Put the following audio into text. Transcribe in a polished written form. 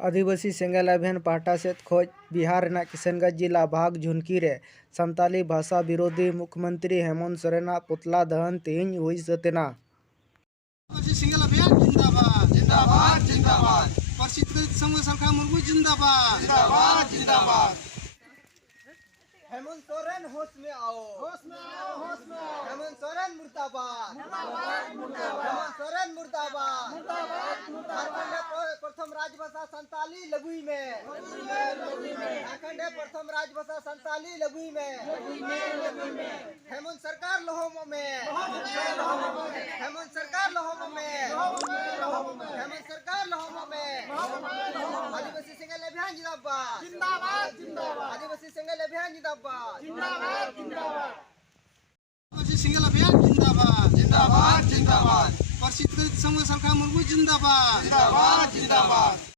आदिवासी सेंगेल अभियान पाहटा सेद खोज बिहार किशनगंज जिला भाग झुनकी रे संताली भाषा विरोधी मुख्यमंत्री हेमंत सोरेन पुतला दहन तेज हुई सतेना। आदिवासी सेंगेल अभियान जिंदाबाद जिंदाबाद जिंदाबाद। परिषद संघ सरकार मुर्मू जिंदाबाद जिंदाबाद जिंदाबाद। हेमंत सोरेन होश में आओ, होश में आओ, होश में आओ। हेमंत सोरेन मुर्दाबाद मुर्दाबाद मुर्दाबाद। हेमंत सोरेन मुर्दाबाद मुर्दाबाद मुर्दाबाद। प्रथम राजभाषा संताली लगुई में झारखंड प्रथम राजभाषा संताली लगुई में हेमंत सरकार लोहोमो में हेमंत सरकार लोहोमो में हेमंत सरकार लोहोमो में। आदिवासी सेंगेल अभियान जिंदाबाद जिंदाबाद जिंदाबाद। आदिवासी सेंगेल अभियान जिंदाबाद जिंदाबाद जिंदाबाद। आदिवासी सेंगेल अभियान जिंदाबाद जिंदाबाद जिंदाबाद। परिषद संघ सरकार मुर्मू जिंदाबाद जिंदाबाद जिंदाबाद।